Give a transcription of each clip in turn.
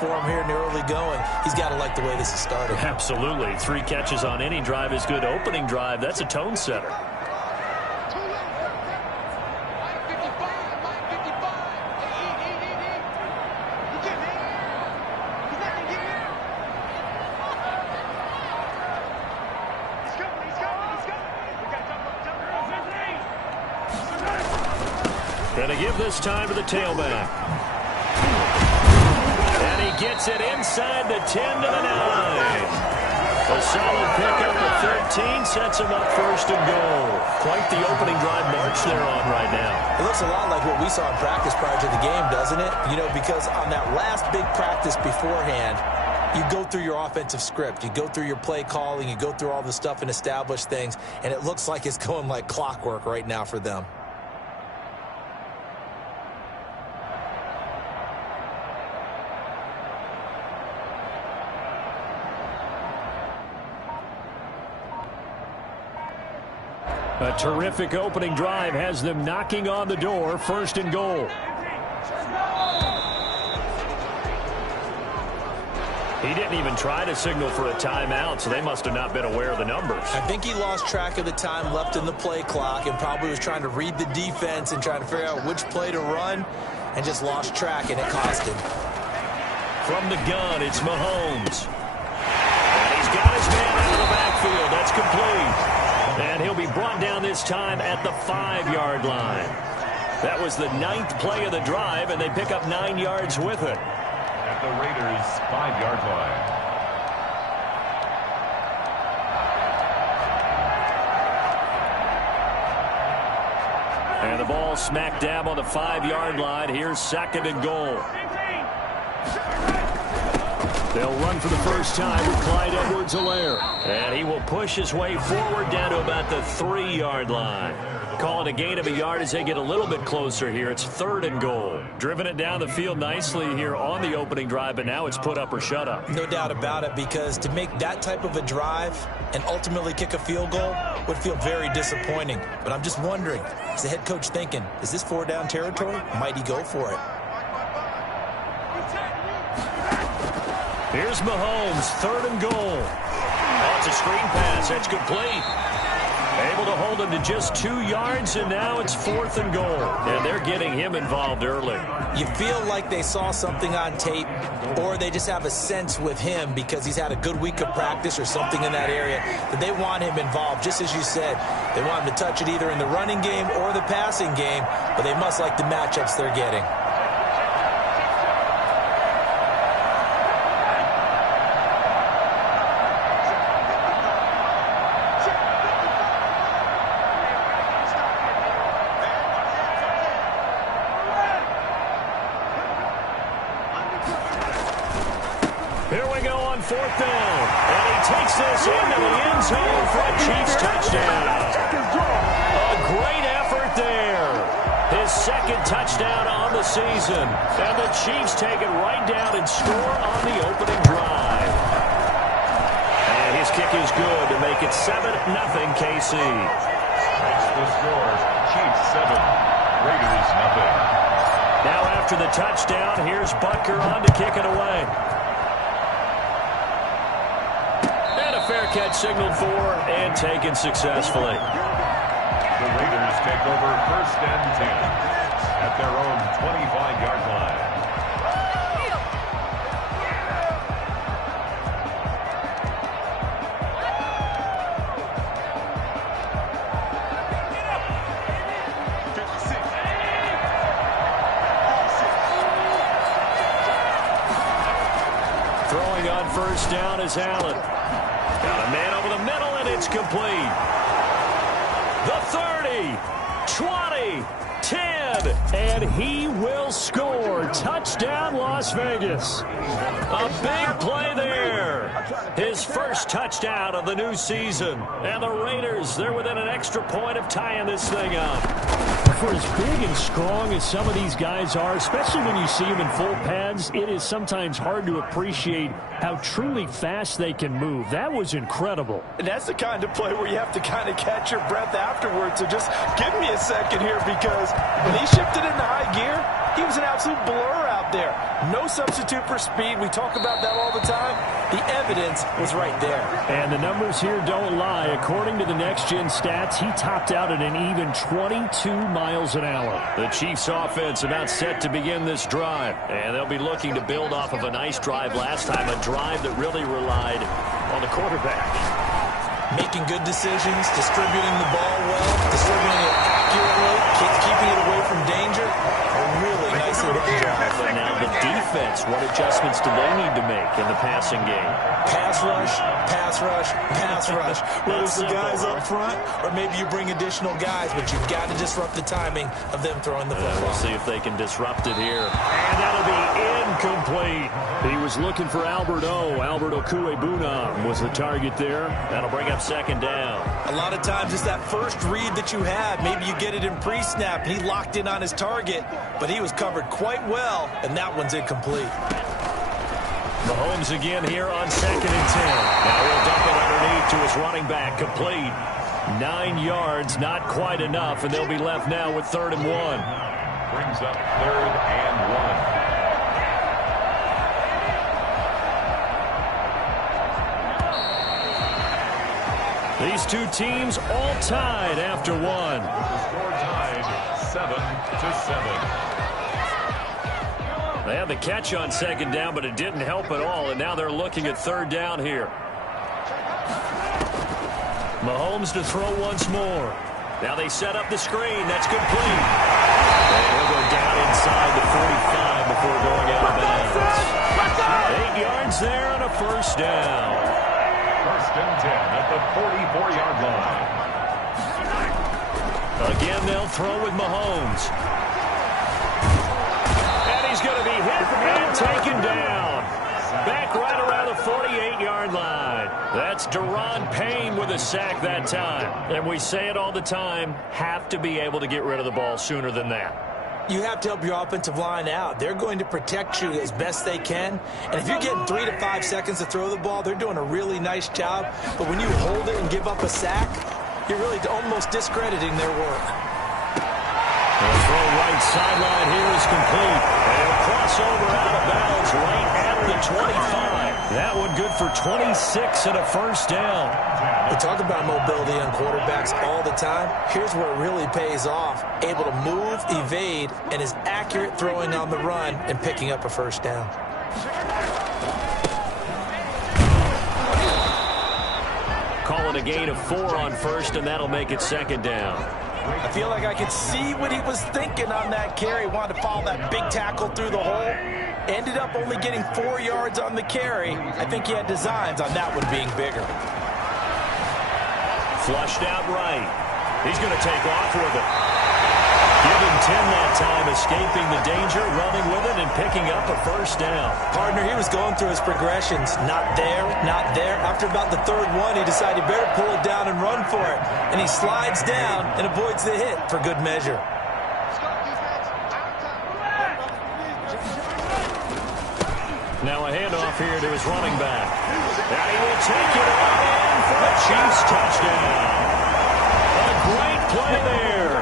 for him here in the early going. He's got to like the way this is starting. Absolutely. 3 catches on any drive is good. Opening drive, that's a tone setter. Going to give this time to the tailback. And he gets it inside the 10 to the 9. A solid pickup of 13 sets him up first and goal. Quite the opening drive march they're on right now. It looks a lot like what we saw in practice prior to the game, doesn't it? You know, because on that last big practice beforehand, you go through your offensive script. You go through your play calling. You go through all the stuff and establish things. And it looks like it's going like clockwork right now for them. A terrific opening drive has them knocking on the door, first and goal. He didn't even try to signal for a timeout, so they must have not been aware of the numbers. I think he lost track of the time left in the play clock and probably was trying to read the defense and trying to figure out which play to run and just lost track, and it cost him. From the gun, it's Mahomes. And he's got his man out of the backfield. That's complete. And he'll be brought down this time at the 5-yard line. That was the 9th play of the drive, and they pick up 9 yards with it. At the Raiders' 5-yard line. And the ball smack dab on the 5-yard line. Here's second and goal. They'll run for the first time with Clyde Edwards-Helaire. And he will push his way forward down to about the 3-yard line. Call it a gain of a yard as they get a little bit closer here. It's third and goal. Driven it down the field nicely here on the opening drive, but now it's put up or shut up. No doubt about it, because to make that type of a drive and ultimately kick a field goal would feel very disappointing. But I'm just wondering, is the head coach thinking, is this 4-down territory? Might he go for it? Here's Mahomes, third and goal. Oh, it's a screen pass. That's complete. Able to hold him to just 2 yards, and now it's fourth and goal. And they're getting him involved early. You feel like they saw something on tape, or they just have a sense with him because he's had a good week of practice or something in that area that they want him involved. Just as you said, they want him to touch it either in the running game or the passing game, but they must like the matchups they're getting. Fourth down, and he takes this into the end zone for a Chiefs touchdown. A great effort there. His second touchdown on the season, and the Chiefs take it right down and score on the opening drive. And his kick is good to make it 7-0 KC. That's the score. Chiefs 7, Raiders 0. Now after the touchdown, here's Butker on to kick it away. Fair catch signaled for and taken successfully. The Raiders take over first and 10 at their own 25-yard line. Throwing on first down is Allen. Got a man over the middle, and it's complete. The 30, 20, 10, and he will score. Touchdown, Las Vegas. A big play there. His first touchdown of the new season. And the Raiders, they're within an extra point of tying this thing up. For as big and strong as some of these guys are, especially when you see them in full pads, it is sometimes hard to appreciate how truly fast they can move. That was incredible. And that's the kind of play where you have to kind of catch your breath afterwards. So just give me a second here, because when he shifted into high gear, he was an absolute blur out out there. No substitute for speed. We talk about that all the time. The evidence was right there. And the numbers here don't lie. According to the next-gen stats, he topped out at an even 22 miles an hour. The Chiefs offense about set to begin this drive. And they'll be looking to build off of a nice drive last time, a drive that really relied on the quarterback. Making good decisions, distributing the ball well, distributing it accurately, keeping it away from danger. A really nicely done job. But now the defense, what adjustments do they need to make in the passing game? Pass rush, pass rush, pass rush. Whether it's the guys up front or maybe you bring additional guys, but you've got to disrupt the timing of them throwing the football. We'll see if they can disrupt it here. And that'll be incomplete. He was looking for Albert O. Albert Okuebunam was the target there. That'll bring up second down. A lot of times it's that first read that you have. Maybe you get it in pre-snap. He locked in on his target, but he was covered quite well, and that one's incomplete. Mahomes again here on 2nd and 10. Now he'll dump it underneath to his running back. Complete. 9 yards, not quite enough, and they'll be left now with 3rd and 1. Brings up 3rd and 1. These two teams all tied after one. Score tied 7-7. They had the catch on 2nd down, but it didn't help at all, and now they're looking at 3rd down here. Mahomes to throw once more. Now they set up the screen. That's complete. And he'll go down inside the 45 before going out of bounds. 8 yards there and a 1st down. 1st and 10 at the 44-yard line. Again, they'll throw with Mahomes. And he's going to be hit and taken down. Back right around the 48-yard line. That's Daron Payne with a sack that time. And we say it all the time, have to be able to get rid of the ball sooner than that. You have to help your offensive line out. They're going to protect you as best they can. And if you're getting 3 to 5 seconds to throw the ball, they're doing a really nice job. But when you hold it and give up a sack, you're really almost discrediting their work. The throw right sideline here is complete. And he'll cross over out of bounds right at the 25. That one good for 26 and a 1st down. We talk about mobility on quarterbacks all the time. Here's where it really pays off. Able to move, evade, and is accurate throwing on the run and picking up a 1st down. Calling a gain of 4 on 1st, and that'll make it 2nd down. I feel like I could see what he was thinking on that carry. Wanted to follow that big tackle through the hole. Ended up only getting 4 yards on the carry. I think he had designs on that one being bigger. Flushed out right. He's going to take off with it. Giving 10 that time, escaping the danger, running with it, and picking up a 1st down. Partner, he was going through his progressions. Not there, not there. After about the 3rd one, he decided he better pull it down and run for it. And he slides down and avoids the hit for good measure. Now a handoff here to his running back. Now he will take it on in for a Chiefs touchdown. A great play there.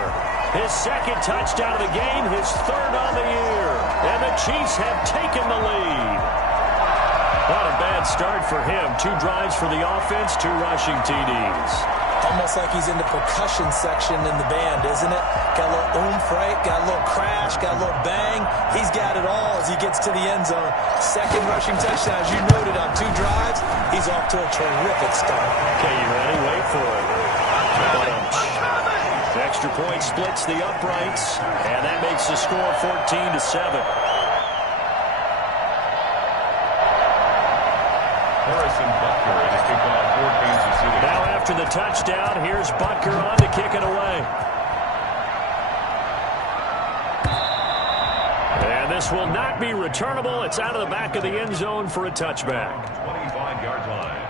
His 2nd touchdown of the game, his 3rd on the year. And the Chiefs have taken the lead. Not a bad start for him. 2 drives for the offense, 2 rushing TDs. Almost like he's in the percussion section in the band, isn't it? Got a little oomph, right? Got a little crash, got a little bang. He's got it all as he gets to the end zone. 2nd rushing touchdown, as you noted, on 2 drives. He's off to a terrific start. Okay, you ready? Wait for it. Extra point splits the uprights, and that makes the score 14-7. Harrison Butker in a kickoff for Kansas City. Now after the touchdown, here's Butker on to kick it away. And this will not be returnable. It's out of the back of the end zone for a touchback. 25-yard line.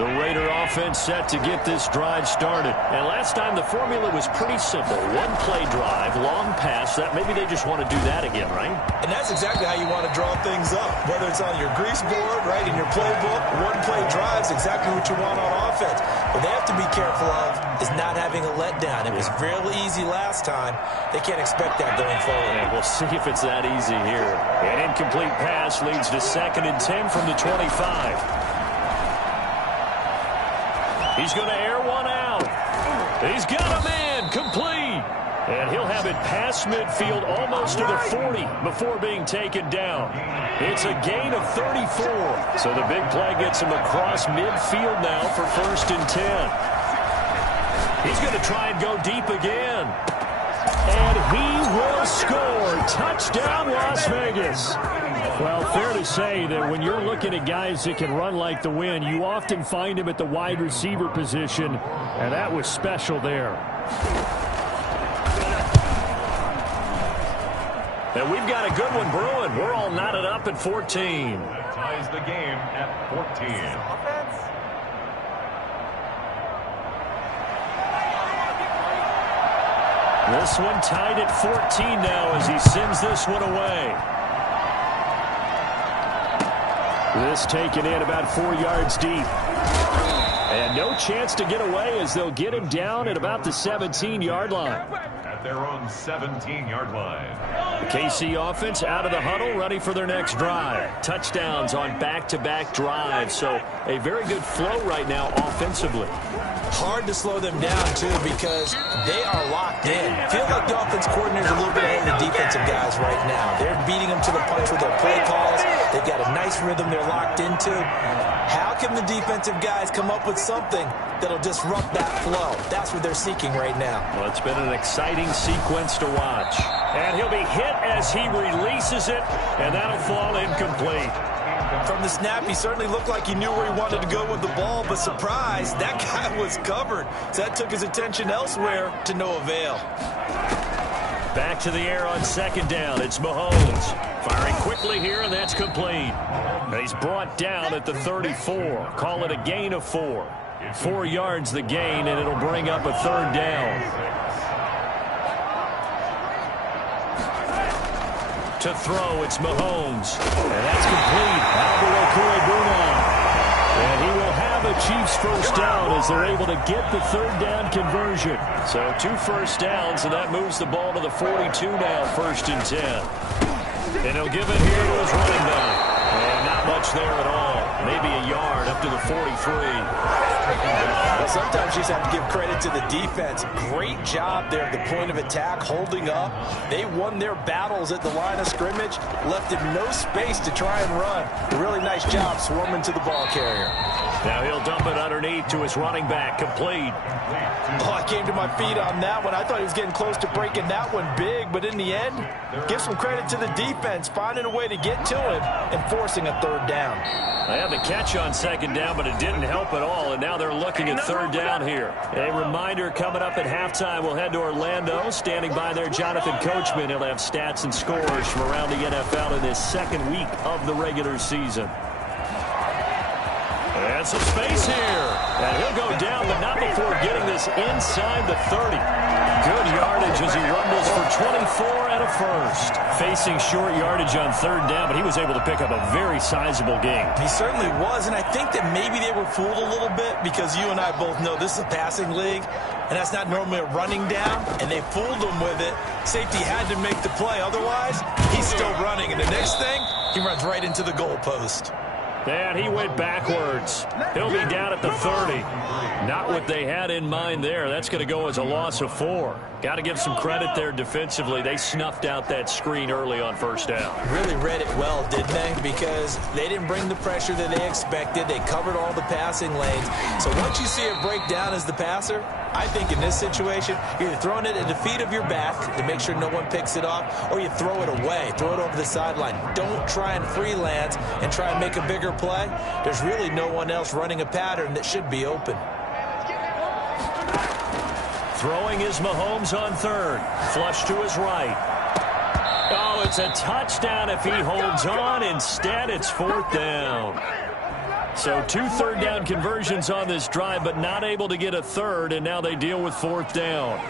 The Raider offense set to get this drive started. And last time the formula was pretty simple. One play drive, long pass. That maybe they just want to do that again, right? And that's exactly how you want to draw things up. Whether it's on your grease board, right, in your playbook, one play drive is exactly what you want on offense. What they have to be careful of is not having a letdown. It was real easy last time. They can't expect that going forward. And we'll see if it's that easy here. An incomplete pass leads to 2nd and 10 from the 25. He's going to air one out. He's got a man complete. And he'll have it past midfield almost to the 40 before being taken down. It's a gain of 34. So the big play gets him across midfield now for 1st and 10. He's going to try and go deep again. And he will score. Touchdown, Las Vegas. Well, fair to say that when you're looking at guys that can run like the wind, you often find him at the wide receiver position, and that was special there. And we've got a good one brewing. We're all knotted up at 14. That ties the game at 14. This one tied at 14 now as he sends this one away. This taken in about 4 yards deep. And no chance to get away as they'll get him down at about the 17-yard line. At their own 17-yard line. The KC offense out of the huddle, ready for their next drive. Touchdowns on back-to-back drives, so a very good flow right now offensively. Hard to slow them down, too, because they are locked in. Feel like the offense coordinator is a little bit ahead of the defensive guys right now. They're beating them to the punch with their play calls. They've got a nice rhythm they're locked into. How can the defensive guys come up with something that'll disrupt that flow? That's what they're seeking right now. Well, it's been an exciting sequence to watch. And he'll be hit as he releases it, and that'll fall incomplete. From the snap, he certainly looked like he knew where he wanted to go with the ball, but surprise, that guy was covered. So that took his attention elsewhere to no avail. Back to the air on 2nd down. It's Mahomes. Firing quickly here, and that's complete. And he's brought down at the 34. Call it a gain of 4. 4 yards the gain, and it'll bring up a 3rd down. To throw, it's Mahomes. And that's complete. Alvaro Curry-Bruno. And he will have a Chiefs 1st down as they're able to get the 3rd down conversion. So 2 first downs, and that moves the ball to the 42 now, 1st and 10. And he'll give it here to his running back. And not much there at all. Maybe a yard up to the 43. Well, sometimes you just have to give credit to the defense. Great job there at the point of attack, holding up. They won their battles at the line of scrimmage, left him no space to try and run. A really nice job swarming to the ball carrier. Now he'll dump it underneath to his running back, complete. Oh, I came to my feet on that one. I thought he was getting close to breaking that one big, but in the end, give some credit to the defense, finding a way to get to him and forcing a 3rd down. They had the catch on 2nd down, but it didn't help at all, and now they're looking at 3rd down here. A reminder coming up at halftime, we'll head to Orlando. Standing by there, Jonathan Coachman. He'll have stats and scores from around the NFL in his 2nd week of the regular season. And some space here. And he'll go down, but not before getting this inside the 30. Good yardage as he rumbles for 24 and a 1st. Facing short yardage on 3rd down, but he was able to pick up a very sizable gain. He certainly was, and I think that maybe they were fooled a little bit because you and I both know this is a passing league, and that's not normally a running down, and they fooled him with it. Safety had to make the play. Otherwise, he's still running, and the next thing, he runs right into the goalpost. And he went backwards. He'll be down at the 30. Not what they had in mind there. That's going to go as a loss of 4. Got to give some credit there defensively. They snuffed out that screen early on 1st down. Really read it well, didn't they? Because they didn't bring the pressure that they expected. They covered all the passing lanes. So once you see it break down as the passer, I think in this situation, you're either throwing it at the feet of your back to make sure no one picks it off, or you throw it away, throw it over the sideline. Don't try and freelance and try and make a bigger play. There's really no one else running a pattern that should be open. Throwing is Mahomes on 3rd. Flush to his right. Oh, it's a touchdown if he holds on. Instead, it's 4th down. So 2 third-down conversions on this drive, but not able to get a third, and now they deal with 4th down.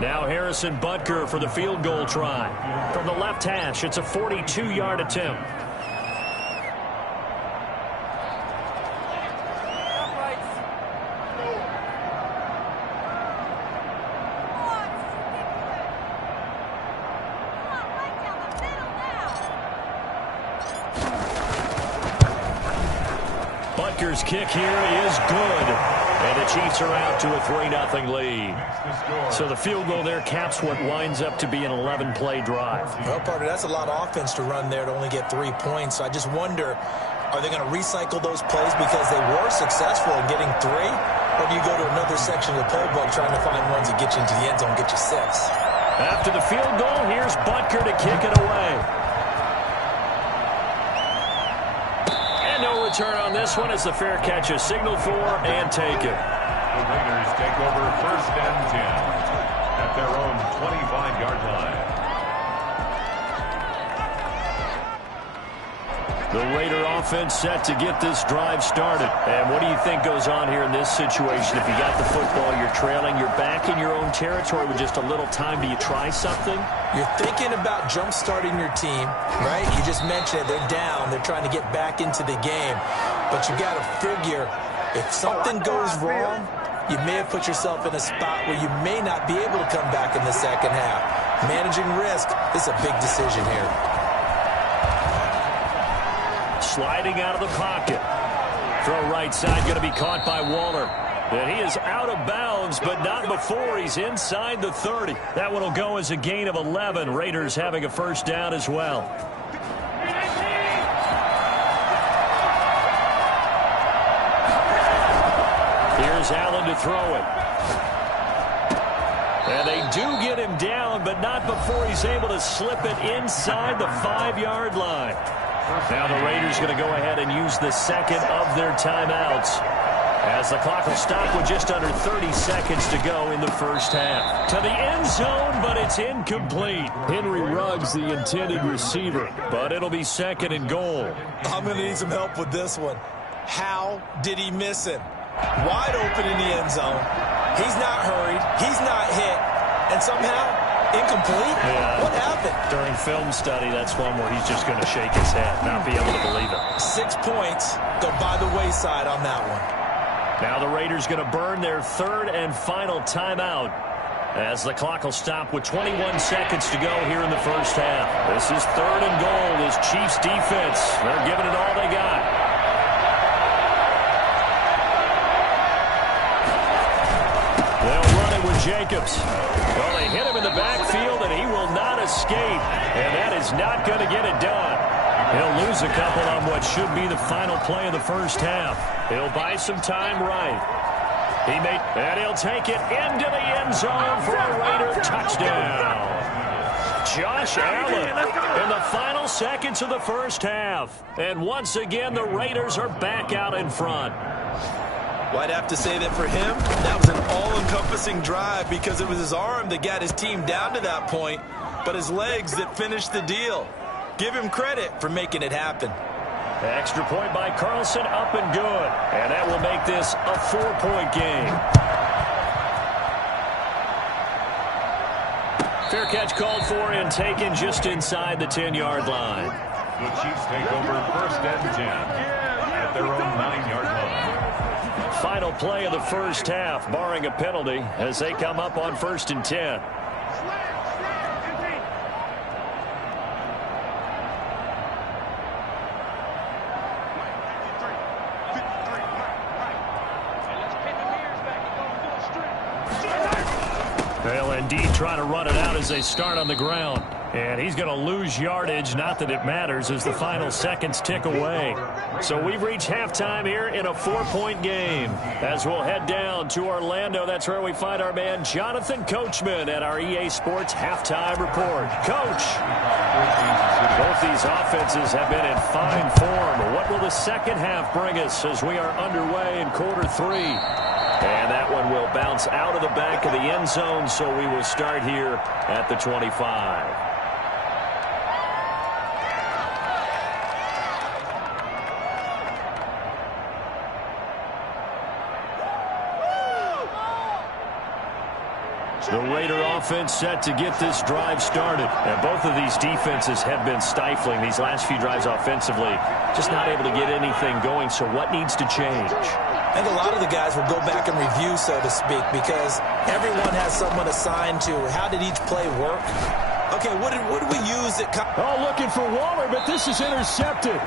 Now Harrison Butker for the field goal try. From the left hash, it's a 42-yard attempt. Butker's kick here is good. And the Chiefs are out to a 3-0 lead. So the field goal there caps what winds up to be an 11-play drive. Well, partner, that's a lot of offense to run there to only get 3 points. So I just wonder, are they going to recycle those plays because they were successful in getting 3? Or do you go to another section of the playbook trying to find ones that get you into the end zone and get you 6? After the field goal, here's Butker to kick it away. No return on this one as the fair catch is signaled for and taken. The Raiders take over 1st and 10 at their own 25-yard line. The Raider offense set to get this drive started. And what do you think goes on here in this situation? If you got the football, you're trailing, you're back in your own territory with just a little time. Do you try something? You're thinking about jump-starting your team, right? You just mentioned it. They're down. They're trying to get back into the game. But you got to figure, if something goes wrong, you may have put yourself in a spot where you may not be able to come back in the second half. Managing risk is a big decision here. Sliding out of the pocket. Throw right side, going to be caught by Waller. And he is out of bounds, but not before he's inside the 30. That one will go as a gain of 11. Raiders having a 1st down as well. Here's Allen to throw it. And they do get him down, but not before he's able to slip it inside the 5-yard line. Now the Raiders going to go ahead and use the second of their timeouts, as the clock will stop with just under 30 seconds to go in the 1st half. To the end zone, but it's incomplete. Henry Ruggs, the intended receiver, but it'll be 2nd and goal. I'm going to need some help with this one. How did he miss him? Wide open in the end zone. He's not hurried. He's not hit. And somehow, incomplete? Yeah. What happened? During film study, that's one where he's just going to shake his head, not be able to believe it. 6 points go by the wayside on that one. Now the Raiders going to burn their 3rd and final timeout, as the clock will stop with 21 seconds to go here in the 1st half. This is 3rd and goal. This Chiefs defense, they're giving it all they got. They'll run it with Jacobs. Well, they hit him in the backfield, and he will not escape. And that is not going to get it done. He'll lose a couple on what should be the final play of the 1st half. He'll buy some time right. And he'll take it into the end zone for a Raider touchdown. Josh Allen in the final seconds of the 1st half. And once again, the Raiders are back out in front. Well, I'd have to say that for him, that was an all-encompassing drive because it was his arm that got his team down to that point, but his legs that finished the deal. Give him credit for making it happen. Extra point by Carlson, up and good. And that will make this a 4-point game. Fair catch called for and taken just inside the 10-yard line. The Chiefs take over 1st and 10 at their own 9-yard line. Final play of the 1st half, barring a penalty, as they come up on 1st and 10. They'll indeed try to run it out as they start on the ground. And he's going to lose yardage, not that it matters, as the final seconds tick away. So we've reached halftime here in a 4-point game. As we'll head down to Orlando, that's where we find our man Jonathan Coachman at our EA Sports Halftime Report. Coach, both these offenses have been in fine form. What will the second half bring us as we are underway in quarter 3? And that one will bounce out of the back of the end zone, so we will start here at the 25. The Raider offense set to get this drive started. And both of these defenses have been stifling these last few drives offensively. Just not able to get anything going, so what needs to change? I think a lot of the guys will go back and review, so to speak, because everyone has someone assigned to how did each play work. Okay, what did we use at... Oh, looking for Waller, but this is intercepted.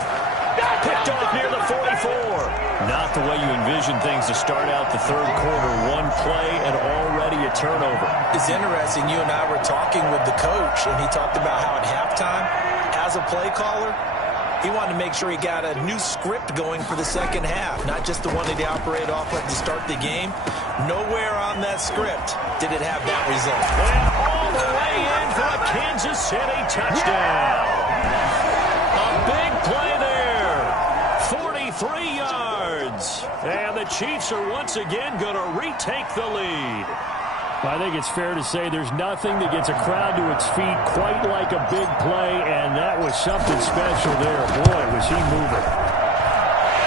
Picked off near the 44. Not the way you envision things to start out the third quarter. One play and already a turnover. It's interesting. You and I were talking with the coach, and he talked about how at halftime, as a play caller, he wanted to make sure he got a new script going for the second half, not just the one that he operated off of to start the game. Nowhere on that script did it have that result. And all the way in for a Kansas City touchdown. A big play there. 43 yards. And the Chiefs are once again going to retake the lead. I think it's fair to say there's nothing that gets a crowd to its feet quite like a big play, and that was something special there. Boy, was he moving.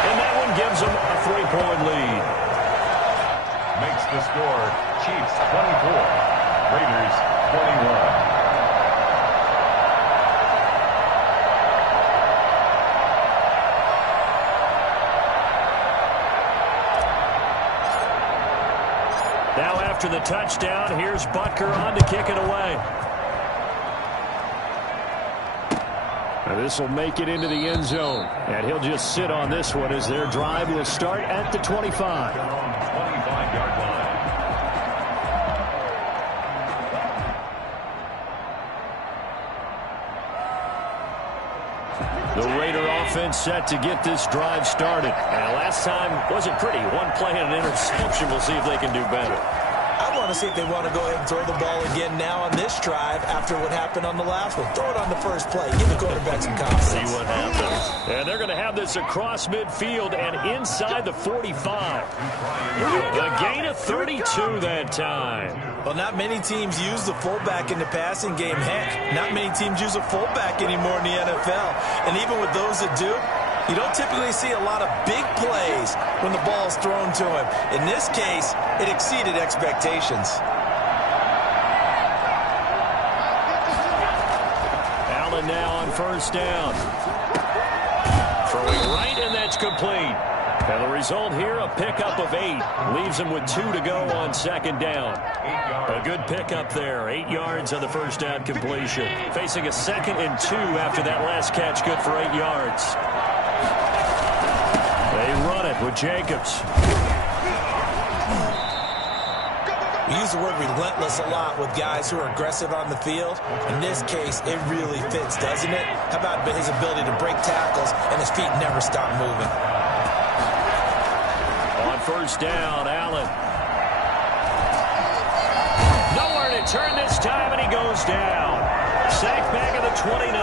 And that one gives them a 3-point lead. Makes the score Chiefs 24, Raiders 21. Now after the touchdown, here's Butker on to kick it away. Now this will make it into the end zone. And he'll just sit on this one as their drive will start at the 25. 25-yard line. The Raider offense set to get this drive started. And last time wasn't pretty. One play and an interception. We'll see if they can do better. I want to see if they want to go ahead and throw the ball again now on this drive after what happened on the last one. Throw it on the first play. Give the quarterback some confidence. See what happens. And they're going to have this across midfield and inside the 45. A gain of 32 that time. Well, not many teams use the fullback in the passing game. Heck, not many teams use a fullback anymore in the NFL. And even with those that do, you don't typically see a lot of big plays when the ball is thrown to him. In this case, it exceeded expectations. Allen now on first down. Throwing right, and that's complete. And the result here, a pickup of 8. Leaves him with 2 to go on second down. A good pickup there. 8 yards on the first down completion. Facing a 2nd and 2 after that last catch. Good for 8 yards. They run it with Jacobs. We use the word relentless a lot with guys who are aggressive on the field. In this case, it really fits, doesn't it? How about his ability to break tackles and his feet never stop moving? On first down, Allen. Nowhere to turn this time, and he goes down. Sacked back at the 29.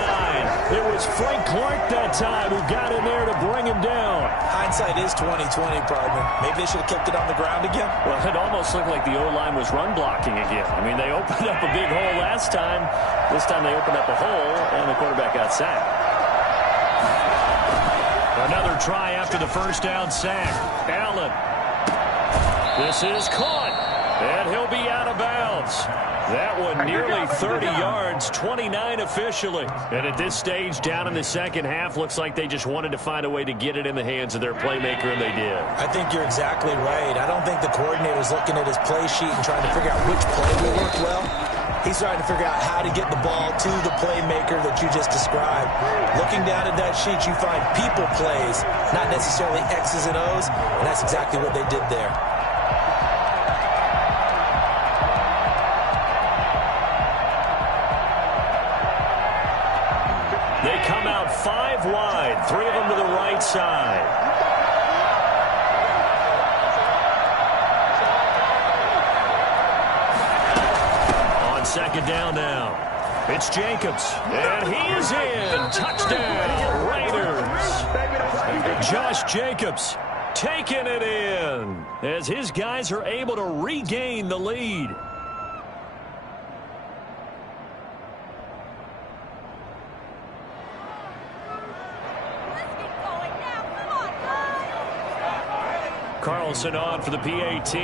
It was Frank Clark that time who got in there to bring him down. Hindsight is 20/20, partner. Maybe they should have kept it on the ground again. Well, it almost looked like the O-line was run blocking again. I mean, they opened up a big hole last time. This time they opened up a hole, and the quarterback got sacked. Another try after the first down sack. Allen. This is caught, and he'll be out of bounds. That one nearly 30 yards, 29 officially. And at this stage, down in the second half, looks like they just wanted to find a way to get it in the hands of their playmaker, and they did. I think you're exactly right. I don't think the coordinator's looking at his play sheet and trying to figure out which play will work well. He's trying to figure out how to get the ball to the playmaker that you just described. Looking down at that sheet, you find people plays, not necessarily X's and O's, and that's exactly what they did there. They come out 5 wide, 3 of them to the right side. On second down now, it's Jacobs, and he is in. Touchdown, Raiders. Josh Jacobs, taking it in as his guys are able to regain the lead. Carlson on for the PAT.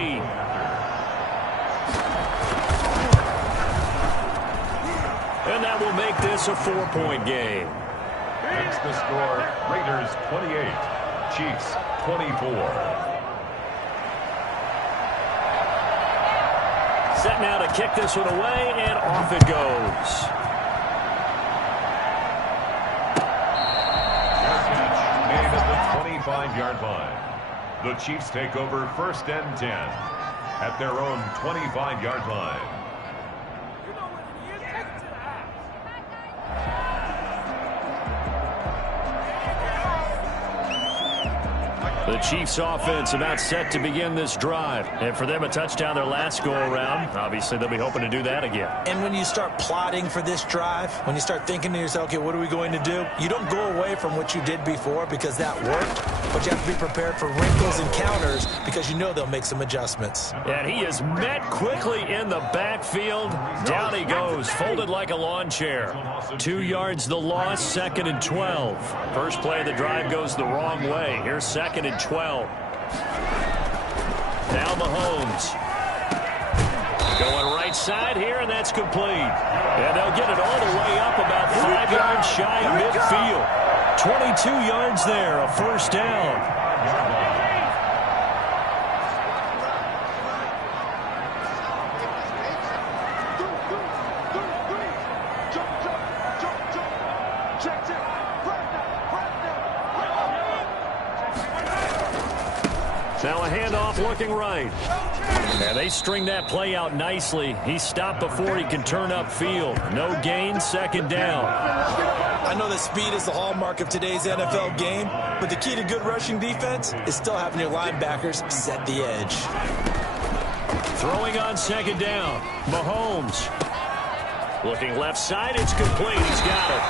And that will make this a 4-point game. It's the score, Raiders 28, Chiefs 24. Set now to kick this one away, and off it goes. Fair catch made at the 25-yard line. The Chiefs take over 1st and 10 at their own 25-yard line. The Chiefs offense about set to begin this drive. And for them, a touchdown their last go-around. Obviously, they'll be hoping to do that again. And when you start plotting for this drive, when you start thinking to yourself, okay, what are we going to do? You don't go away from what you did before because that worked, but you have to be prepared for wrinkles and counters because you know they'll make some adjustments. And he is met quickly in the backfield. Down he goes, folded like a lawn chair. 2 yards the loss, 2nd and 12. First play of the drive goes the wrong way. Here's 2nd and 12. Now Mahomes. Going right side here, and that's complete. And they'll get it all the way up about 5 yards shy of midfield. 22 yards there, a 1st down. Now a handoff looking right. And they string that play out nicely. He stopped before he can turn upfield. No gain, 2nd down. I know that speed is the hallmark of today's NFL game, but the key to good rushing defense is still having your linebackers set the edge. Throwing on 2nd down. Mahomes. Looking left side, it's complete. He's got it.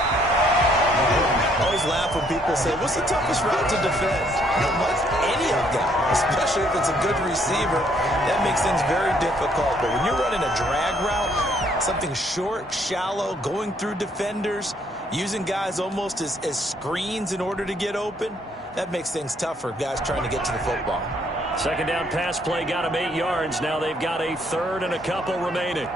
I always laugh when people say, what's the toughest route to defend? Not much, any of them, especially if it's a good receiver. That makes things very difficult. But when you're running a drag route, something short, shallow, going through defenders, using guys almost as screens in order to get open, that makes things tough for guys trying to get to the football. 2nd down pass play got him 8 yards. Now they've got a 3rd and a couple remaining.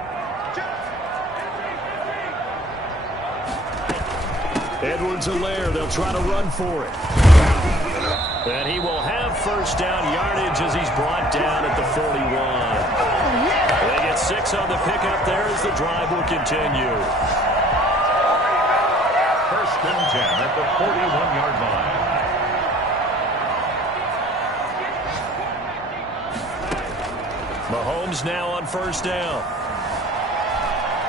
Edwards-Helaire, they'll try to run for it. And he will have 1st down yardage as he's brought down at the 41. They get 6 on the pickup there as the drive will continue. 1st and 10 at the 41-yard line. Mahomes now on 1st down.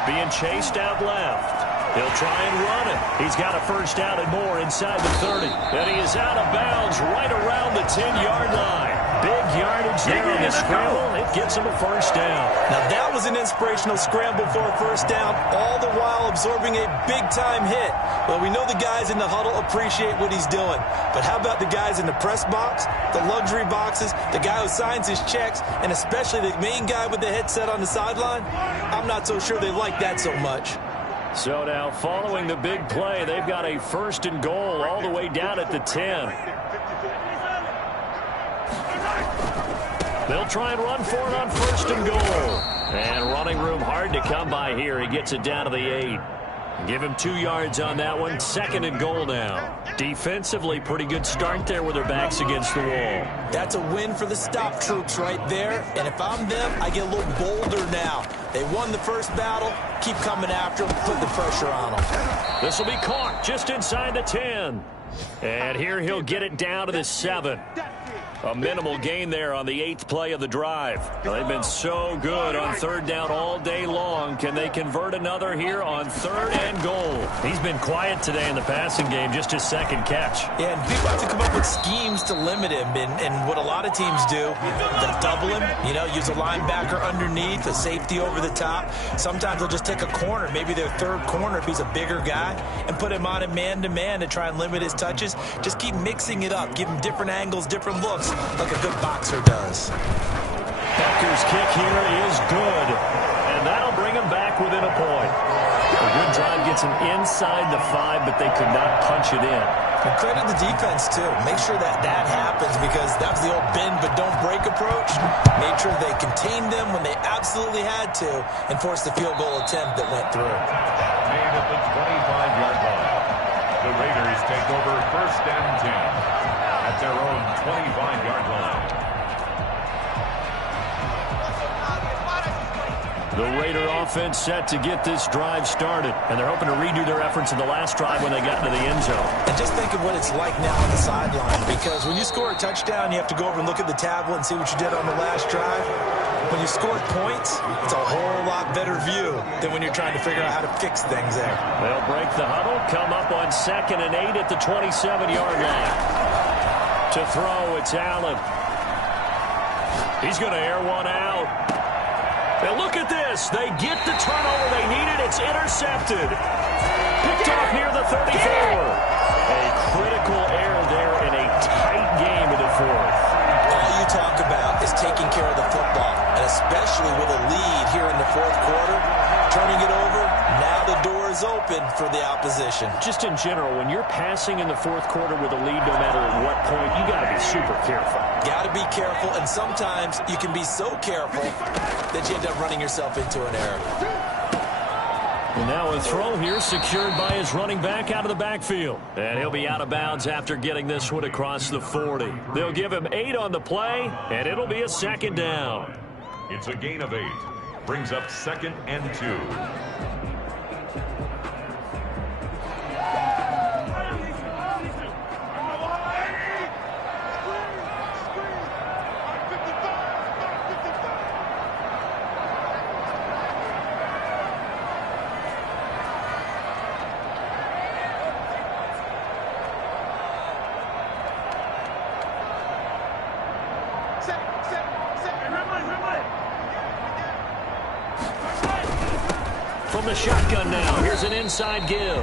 Being chased out left. He'll try and run it. He's got a 1st down and more inside the 30. And he is out of bounds right around the 10-yard line. Big yardage there on the scramble. It gets him a 1st down. Now that was an inspirational scramble for a 1st down, all the while absorbing a big-time hit. Well, we know the guys in the huddle appreciate what he's doing. But how about the guys in the press box, the luxury boxes, the guy who signs his checks, and especially the main guy with the headset on the sideline? I'm not so sure they like that so much. So now, following the big play, they've got a 1st and goal all the way down at the 10. They'll try and run for it on 1st and goal. And running room hard to come by here. He gets it down to the 8. Give him 2 yards on that one. 2nd and goal now. Defensively, pretty good start there with their backs against the wall. That's a win for the stop troops right there. And if I'm them, I get a little bolder now. They won the first battle. Keep coming after them. Put the pressure on them. This will be caught just inside the 10. And here he'll get it down to the 7. A minimal gain there on the 8th play of the drive. They've been so good on 3rd down all day long. Can they convert another here on 3rd and goal? He's been quiet today in the passing game, just his 2nd catch. Yeah, and people have to come up with schemes to limit him. And what a lot of teams do, they'll double him, use a linebacker underneath, a safety over the top. Sometimes they'll just take a corner, maybe their 3rd corner if he's a bigger guy, and put him on a man-to-man to try and limit his touches. Just keep mixing it up. Give him different angles, different looks. like a good boxer does. Becker's kick here is good, and that'll bring him back within a point. A good drive gets him inside the 5, but they could not punch it in. And credit the defense, too. Make sure that happens because that was the old bend but don't break approach. Made sure they contained them when they absolutely had to and forced the field goal attempt that went through. Made at the 25-yard line. The Raiders take over 1st and 10 at their own 25-yard line. The Raider offense set to get this drive started, and they're hoping to redo their efforts in the last drive when they got into the end zone. And just think of what it's like now on the sideline, because when you score a touchdown, you have to go over and look at the tablet and see what you did on the last drive. When you score points, it's a whole lot better view than when you're trying to figure out how to fix things there. They'll break the huddle, come up on 2nd and 8 at the 27-yard line. To throw, it's Allen. He's going to air one out. And look at this. They get the turnover they needed. It's intercepted. Picked off near the 34. A critical error there in a tight game in the 4th. All you talk about is taking care of the football, and especially with a lead here in the 4th quarter, turning it over, now the door is open for the opposition. Just in general, when you're passing in the 4th quarter with a lead, no matter at what point, you got to be super careful. Got to be careful, and sometimes you can be so careful that you end up running yourself into an error. And now a throw here secured by his running back out of the backfield. And he'll be out of bounds after getting this one across the 40. They'll give him 8 on the play, and it'll be a 2nd down. It's a gain of 8. Brings up 2nd and 2. From the shotgun now, here's an inside give.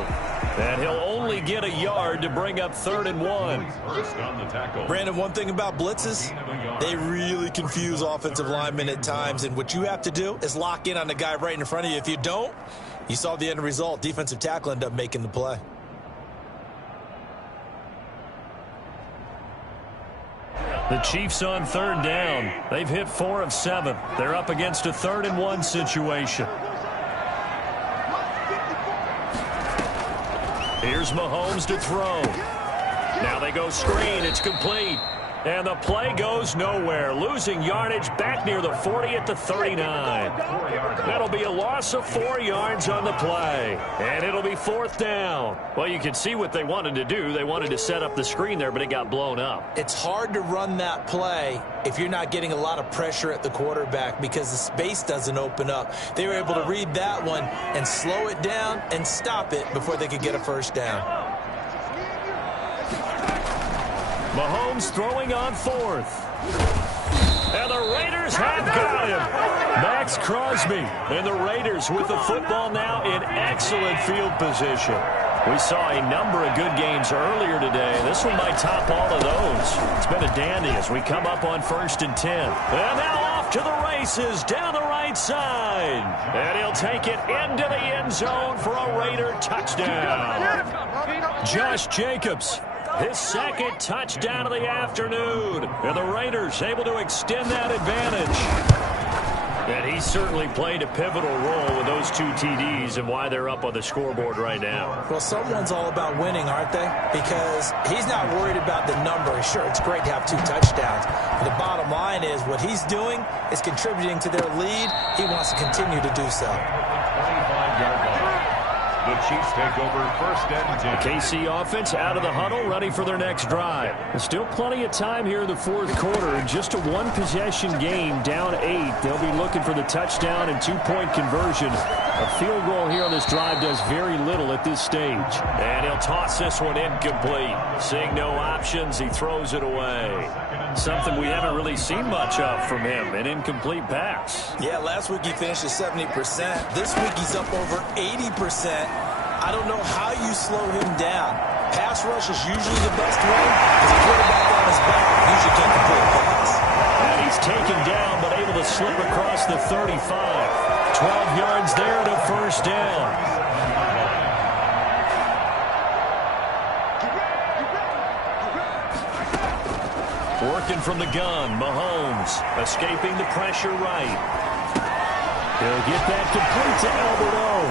And he'll only get a yard to bring up 3rd and 1. First on the tackle. Brandon, one thing about blitzes, they really confuse offensive linemen at times, and what you have to do is lock in on the guy right in front of you. If you don't, you saw the end result. Defensive tackle ended up making the play. The Chiefs on 3rd down. They've hit 4 of 7. They're up against a 3rd and 1 situation. Here's Mahomes to throw. Now they go screen. It's complete. And the play goes nowhere. Losing yardage back near the 40 at the 39. That'll be a loss of 4 yards on the play. And it'll be 4th down. Well, you can see what they wanted to do. They wanted to set up the screen there, but it got blown up. It's hard to run that play if you're not getting a lot of pressure at the quarterback because the space doesn't open up. They were able to read that one and slow it down and stop it before they could get a 1st down. Mahomes throwing on 4th. And the Raiders have got him. Max Crosby. And the Raiders with the football now in excellent field position. We saw a number of good games earlier today. This one might top all of those. It's been a dandy as we come up on 1st and 10. And now off to the races down the right side. And he'll take it into the end zone for a Raider touchdown. Josh Jacobs. His 2nd touchdown of the afternoon. And the Raiders able to extend that advantage. And he certainly played a pivotal role with those 2 TDs and why they're up on the scoreboard right now. Well, someone's all about winning, aren't they? Because he's not worried about the number. Sure, it's great to have 2 touchdowns. But the bottom line is what he's doing is contributing to their lead. He wants to continue to do so. 25-yard line. The Chiefs take over 1st and 10. KC offense out of the huddle, ready for their next drive. There's still plenty of time here in the 4th quarter. Just a 1-possession game, down 8. They'll be looking for the touchdown and 2-point conversion. A field goal here on this drive does very little at this stage. And he'll toss this one incomplete. Seeing no options, he throws it away. Something we haven't really seen much of from him, an incomplete pass. Yeah, last week he finished at 70%. This week he's up over 80%. I don't know how you slow him down. Pass rush is usually the best way because a quarterback on his back usually can't complete. yards there and a first down. Working from the gun, Mahomes escaping the pressure right. He'll get that complete to Albert O.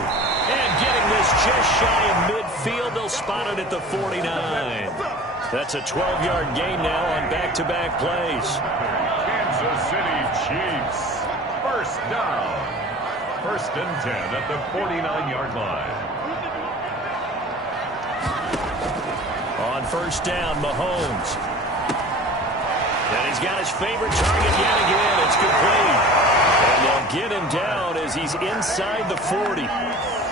And getting this just shy of midfield. They'll spot it at the 49. That's a 12-yard gain now on back-to-back plays. Kansas City Chiefs. First down. First and 10 at the 49-yard line. On first down, Mahomes. And he's got his favorite target yet again. It's complete. And they'll get him down as he's inside the 40.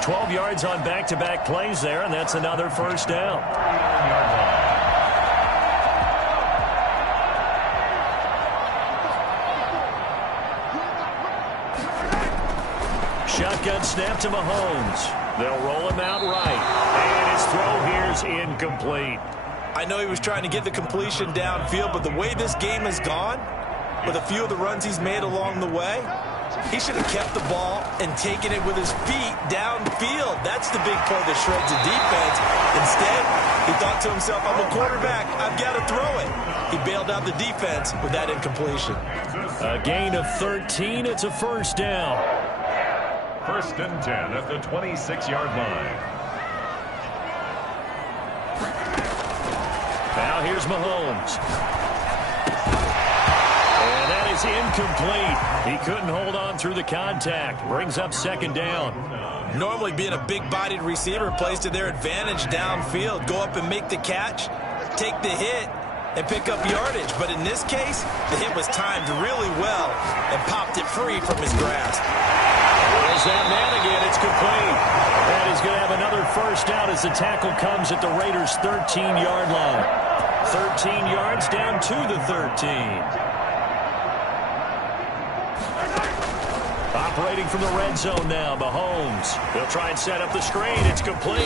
12 yards on back-to-back plays there, and that's another first down. Shotgun snap to Mahomes. They'll roll him out right. And his throw here's incomplete. I know he was trying to get the completion downfield, but the way this game has gone, with a few of the runs he's made along the way, he should have kept the ball and taken it with his feet downfield. That's the big play that shreds the defense. Instead, he thought to himself, I'm a quarterback. I've got to throw it. He bailed out the defense with that incompletion. A gain of 13. It's a first down. First and 10 at the 26-yard line. Now here's Mahomes. And that is incomplete. He couldn't hold on through the contact. Brings up second down. Normally being a big-bodied receiver plays to their advantage downfield. Go up and make the catch, take the hit, and pick up yardage. But in this case, the hit was timed really well and popped it free from his grasp. There's that man again. It's complete. And he's going to have another first down as the tackle comes at the Raiders' 13-yard line. 13 yards down to the 13. Operating from the red zone now, Mahomes. They'll try and set up the screen. It's complete.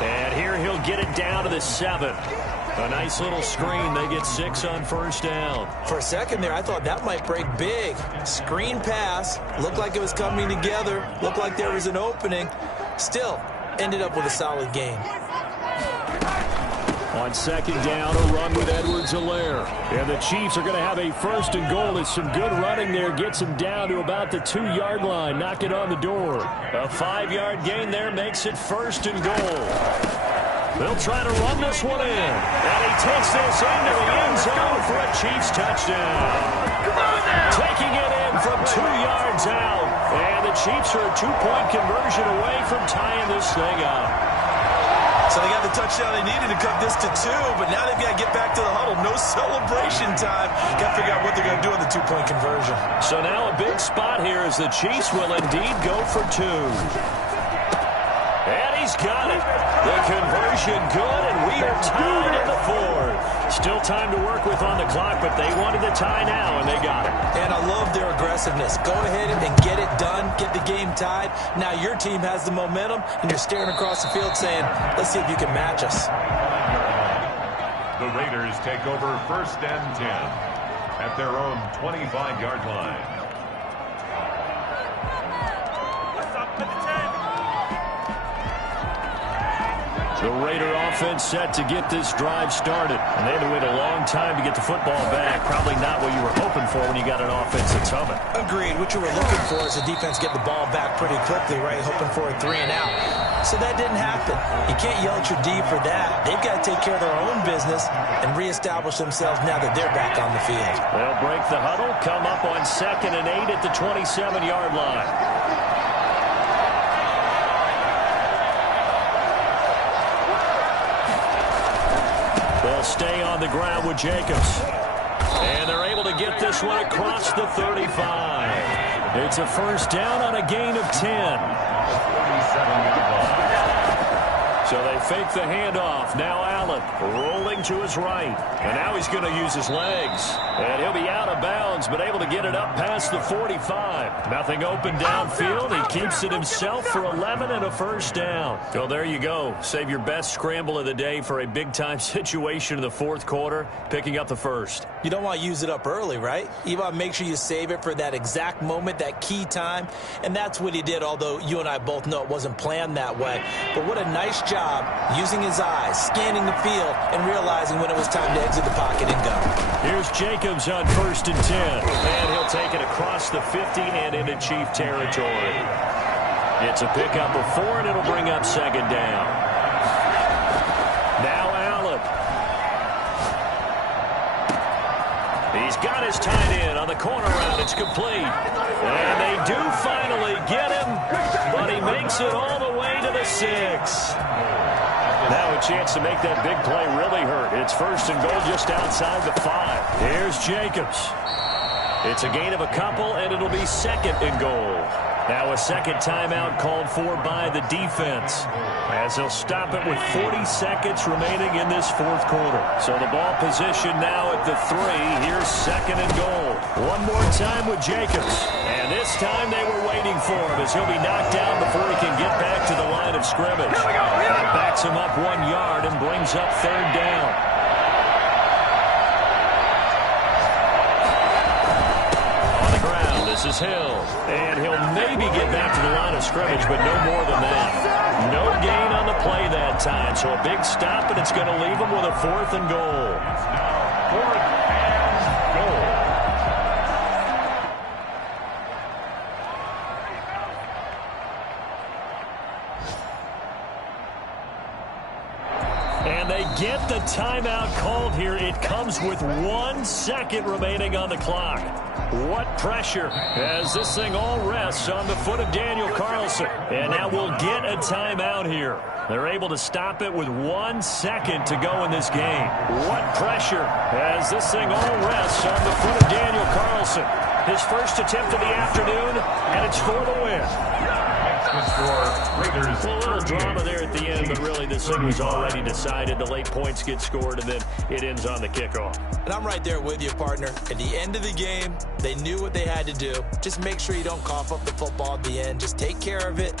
And here he'll get it down to the 7. A nice little screen. They get 6 on first down. For a second there, I thought that might break big. Screen pass. Looked like it was coming together. Looked like there was an opening. Still, ended up with a solid game. On second down, a run with Edwards-Helaire. And the Chiefs are going to have a first and goal. As some good running there gets him down to about the 2-yard line. Knock it on the door. A 5-yard gain there makes it first and goal. They'll try to run this one in. And he takes this into the end zone for a Chiefs touchdown. Taking it in from 2 yards out. And the Chiefs are a 2-point conversion away from tying this thing up. So they got the touchdown they needed to cut this to 2, but now they've got to get back to the huddle. No celebration time. Got to figure out what they're going to do on the 2-point conversion. So now a big spot here as the Chiefs will indeed go for 2. And he's got it. The conversion good, and we are tied in the 4th. Still time to work with on the clock, but they wanted the tie now, and they got it. And I love their aggressiveness. Go ahead and get it done, get the game tied. Now your team has the momentum, and you're staring across the field saying, let's see if you can match us. The Raiders take over first and 10 at their own 25-yard line. The Raider offense set to get this drive started. And they had to wait a long time to get the football back. Probably not what you were hoping for when you got an offense that's humming. Agreed. What you were looking for is the defense get the ball back pretty quickly, right? Hoping for a 3 and out. So that didn't happen. You can't yell at your D for that. They've got to take care of their own business and reestablish themselves now that they're back on the field. They'll break the huddle, come up on 2nd and 8 at the 27-yard line. They'll stay on the ground with Jacobs. And they're able to get this one across the 35. It's a first down on a gain of 10. So they fake the handoff. Now Allen rolling to his right. And now he's going to use his legs. And he'll be out of bounds, but able to get it up past the 45. Nothing open downfield. He keeps it himself for 11 and a first down. So there you go. Save your best scramble of the day for a big-time situation in the fourth quarter, picking up the first. You don't want to use it up early, right? You want to make sure you save it for that exact moment, that key time. And that's what he did, although you and I both know it wasn't planned that way. But what a nice job using his eyes, scanning the field, and realizing when it was time to exit the pocket and go. Here's Jacobs on 1st and 10. And he'll take it across the 50 and into Chief territory. It's a pickup of 4, and it'll bring up 2nd down. Now Allen. He's got his tight end on the corner route. It's complete. And they do finally get him, but he makes it all the way to the 6. Now a chance to make that big play really hurt. It's 1st and goal just outside the 5. Here's Jacobs. It's a gain of a couple, and it'll be 2nd and goal. Now a second timeout called for by the defense, as they'll stop it with 40 seconds remaining in this fourth quarter. So the ball position now at the 3. Here's 2nd and goal. One more time with Jacobs. And this time they were waiting for him, as he'll be knocked down before he can get back to the line of scrimmage. That backs him up 1 yard and brings up 3rd down. This is Hill, and he'll maybe get back to the line of scrimmage, but no more than that. No gain on the play that time, so a big stop, and it's going to leave him with a 4th and goal. 4th and goal. And they get the timeout called here. It comes with 1 second remaining on the clock. What pressure as this thing all rests on the foot of Daniel Carlson. And now we'll get a timeout here. They're able to stop it with 1 second to go in this game. What pressure as this thing all rests on the foot of Daniel Carlson. His first attempt of the afternoon, and it's for the win. Raiders. A little drama there at the end, but really this thing was already decided. The late points get scored, and then it ends on the kickoff. And I'm right there with you, partner. At the end of the game, they knew what they had to do. Just make sure you don't cough up the football at the end. Just take care of it.